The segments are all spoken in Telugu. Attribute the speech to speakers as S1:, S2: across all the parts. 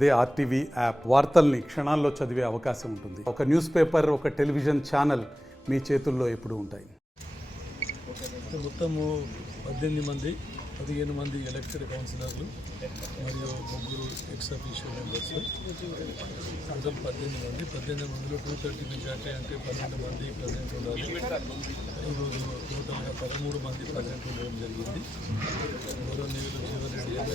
S1: అదే ఆర్టీవీ యాప్ వార్తల్ని క్షణాల్లో చదివే అవకాశం ఉంటుంది. ఒక న్యూస్ పేపర్ ఒక టెలివిజన్ ఛానల్ మీ చేతుల్లో ఎప్పుడు ఉంటాయి.
S2: మొత్తము పద్దెనిమిది మంది పదిహేను మంది ఎలక్టెడ్ కౌన్సిలర్లు మరియు ముగ్గురు ఎక్స్ అఫీషియల్ మెంబర్స్. టోటల్ పద్దెనిమిది మంది. పద్దెనిమిది మందిలో టూ థర్టీ మెజార్టీ అంటే పన్నెండు మంది ప్రజెంట్ ఉండాలి ఈరోజు టోటల్గా పదమూడు మంది ప్రజెంట్ ఉండడం జరిగింది.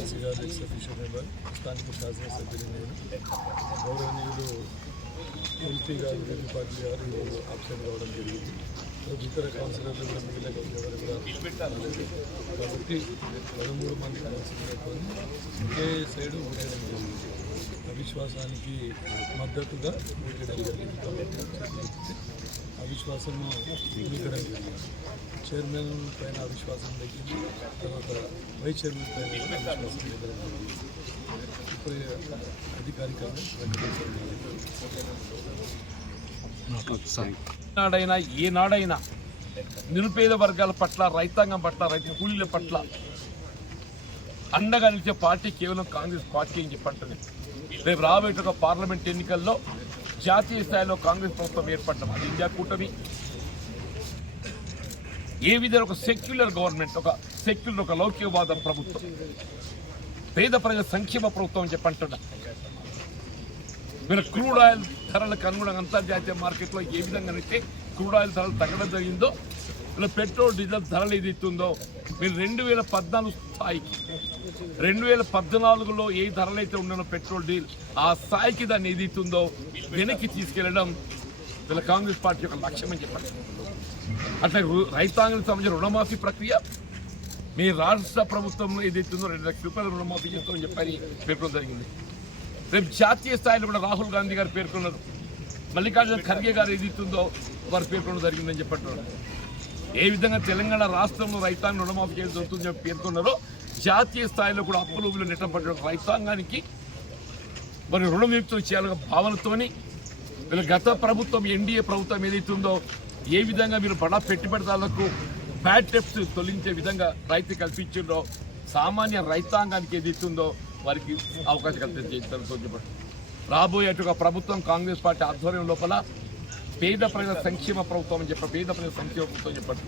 S2: జీవన్ రెడ్డి ఎమ్మెల్సీ గారు ఎక్స్ అఫీషియల్ మెంబర్ స్థానిక శాసనసభ్యులు నేను గౌరవనీయులు ఎంపీ గారు రెడ్డి పార్టీ గారు ఈరోజు ఆప్షన్ కావడం జరిగింది ఈరోజు ఇతర కౌన్సిలర్లు కూడా మిగిలిన ఎవరు కూడా రాలేదు. కాబట్టి పదమూడు మంది కౌన్సిలర్లతో ఒకే సైడు ఓటేయడం జరిగింది అవిశ్వాసానికి మద్దతుగా ఓటేయడం జరిగింది కాబట్టి చేతులెత్తితే అవిశ్వాసము మిగడం జరిగింది చైర్మన్ పైన అవిశ్వాసం తగ్గింది తర్వాత వైస్ చైర్మన్ పైన కూడా అవిశ్వాసం మిగడం ఇప్పుడు అధికారికంగా ప్రకటించడం జరిగింది
S3: నాడైనా ఏనాడైనా నిరుపేద వర్గాల పట్ల రైతాంగం పట్ల రైతు కూలీల పట్ల అండగా నిలిచే పార్టీ కేవలం కాంగ్రెస్ పార్టీ అని చెప్పంటుంది రేపు రాబోయే ఒక పార్లమెంట్ ఎన్నికల్లో జాతీయ స్థాయిలో కాంగ్రెస్ ప్రభుత్వం ఏర్పడటం అది ఇండియా కూటమి. ఏ విధంగా ఒక సెక్యులర్ గవర్నమెంట్ ఒక సెక్యులర్ ఒక లౌక్యవాద ప్రభుత్వం? పేద ప్రజల సంక్షేమ ప్రభుత్వం అని చెప్పంటున్నా మీరు క్రూడ్ ఆయిల్ ధరలకు అనుగుణంగా అంతర్జాతీయ మార్కెట్లో ఏ విధంగానైతే క్రూడ్ ఆయిల్ ధరలు తగ్గడం జరిగిందో ఇలా పెట్రోల్ డీజిల్ ధరలు ఏది ఇస్తుందో మీరు రెండు వేల పద్నాలుగు స్థాయికి రెండు వేల పద్నాలుగులో ఏ ధరలు అయితే ఉన్నానో పెట్రోల్ డీజిల్ ఆ స్థాయికి దాన్ని ఏది ఇస్తుందో వెనక్కి తీసుకెళ్ళడం ఇలా కాంగ్రెస్ పార్టీ యొక్క లక్ష్యం అని చెప్పండి. అట్లా రైతాంగం రైతాంగానికి సంబంధించిన రుణమాఫీ ప్రక్రియ మీ రాష్ట్ర ప్రభుత్వం ఏదైతుందో రెండు లక్షల రూపాయల రుణమాఫీ చేస్తామని చెప్పని పేర్కొనడం జరిగింది. రేపు జాతీయ స్థాయిలో కూడా రాహుల్ గాంధీ గారు పేర్కొన్నారు. మల్లికార్జున ఖర్గే గారు ఏదైతుందో వారు పేర్కొనడం జరిగిందని చెప్పంటున్నారు. ఏ విధంగా తెలంగాణ రాష్ట్రంలో రైతాంగం రుణమాఫీ చేయడం జరుగుతుందని చెప్పి పేర్కొన్నారో జాతీయ స్థాయిలో కూడా అప్పులు ఊబిలో నెట్టబడిన రైతాంగానికి మరి రుణ విముక్తం చేయాలనే భావనతోని వీళ్ళు గత ప్రభుత్వం ఎన్డీఏ ప్రభుత్వం ఏదైతుందో ఏ విధంగా మీరు బడా పెట్టుబడిదారులకు బ్యాడ్ టెప్స్ తొలగించే విధంగా రైతు కల్పించిందో సామాన్య రైతాంగానికి ఏదైతుందో వారికి అవకాశం కల్పించారు చెప్పండి రాబోయే ఒక ప్రభుత్వం కాంగ్రెస్ పార్టీ ఆధ్వర్యం లోపల పేద ప్రజల సంక్షేమ ప్రభుత్వం అని చెప్పి పేద ప్రజల సంక్షేమ ప్రభుత్వం చెప్పండి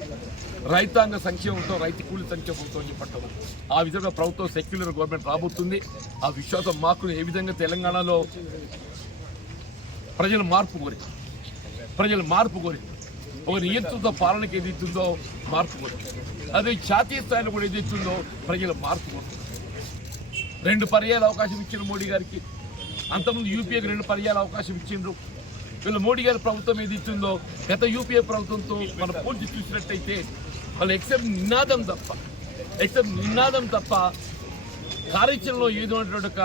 S3: రైతాంగ సంక్షేమంతో రైతు కూలి సంక్షేమ ప్రభుత్వం అని ఆ విధంగా ప్రభుత్వం సెక్యులర్ గవర్నమెంట్ రాబోతుంది. ఆ విశ్వాసం మాకు ఏ విధంగా తెలంగాణలో ప్రజలు మార్పు కోరి. ప్రజలు మార్పు కోరి. ఒక నియంత్రిత పాలనకి ఏదైతుందో మార్పు కోరి. అదే జాతీయ స్థాయిలో కూడా ఏదైతుందో ప్రజలు మార్పు కోరు. రెండు పర్యాల అవకాశం ఇచ్చిన మోడీ గారికి అంతకుముందు యూపీఏకి రెండు పర్యాల అవకాశం ఇచ్చిండ్రు. వీళ్ళు మోడీ గారి ప్రభుత్వం ఏది ఇచ్చిందో గత యూపీఏ ప్రభుత్వంతో మన పోల్చి చూసినట్టయితే వాళ్ళు ఎక్సెప్ట్ నినాదం తప్ప ఎక్సెప్ట్ నినాదం తప్ప కార్యాచరణలో ఏదో అనేటువంటి ఒక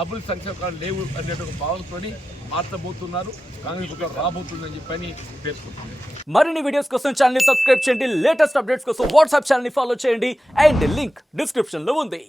S3: అభివృద్ధి సంక్షేమాలు లేవు అనేటువంటి భావనతోని మార్చబోతున్నారు. కాంగ్రెస్ ప్రభుత్వం రాబోతుందని చెప్పని పేర్కొంటున్నారు
S4: మరిన్ని వీడియోస్ కోసం ఛానల్ సబ్స్క్రైబ్ చేయండి. లేటెస్ట్ అప్డేట్స్ కోసం వాట్సాప్ ఛానల్ ఫాలో చేయండి. అండ్ లింక్ డిస్క్రిప్షన్లో ఉంది.